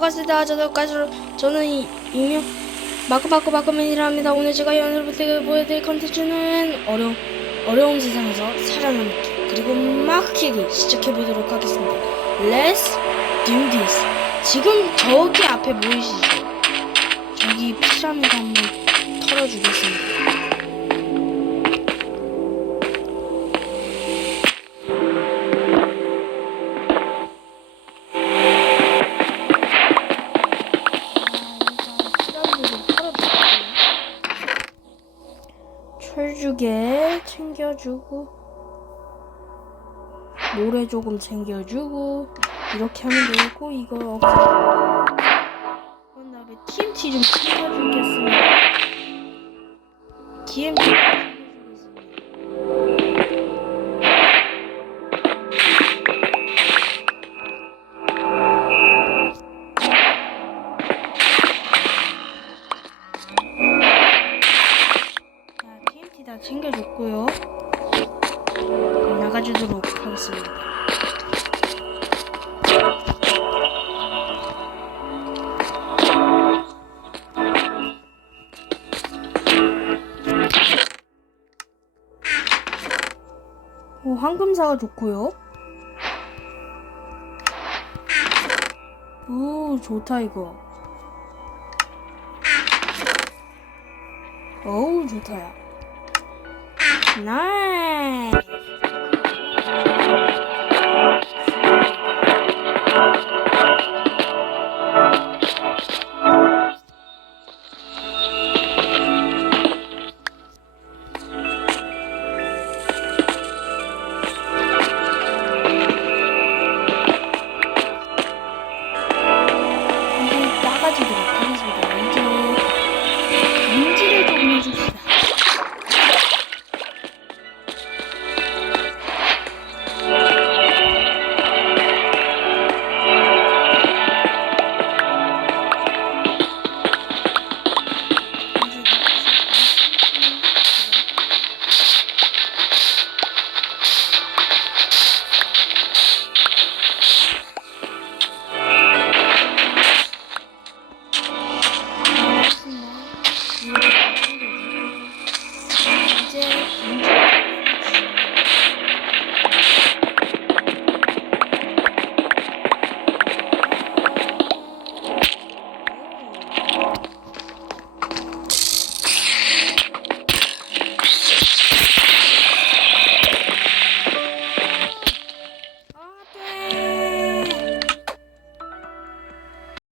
저는 가수 저는 이- 익명 마크마크 마크맨이라 합니다. 오늘 제가 여러분들께 보여드릴 컨텐츠는 어려 어려운 세상에서 살아남기 그리고 마크 캐기 시작해 보도록 하겠습니다. Let's do this. 지금 저기 앞에 보이시죠? 저기 피라미드 한번 털어주겠습니다. 철주개 챙겨주고 모래 조금 챙겨주고 이렇게 하면 되고 이거 없어 그런 다음에 TNT 좀 챙겨주겠습니다. TNT 챙겨줬고요. 나가주도록 하겠습니다. 오, 황금사가 좋고요. 오, 좋다 이거. 어우, 좋다 야. 나이스. 间停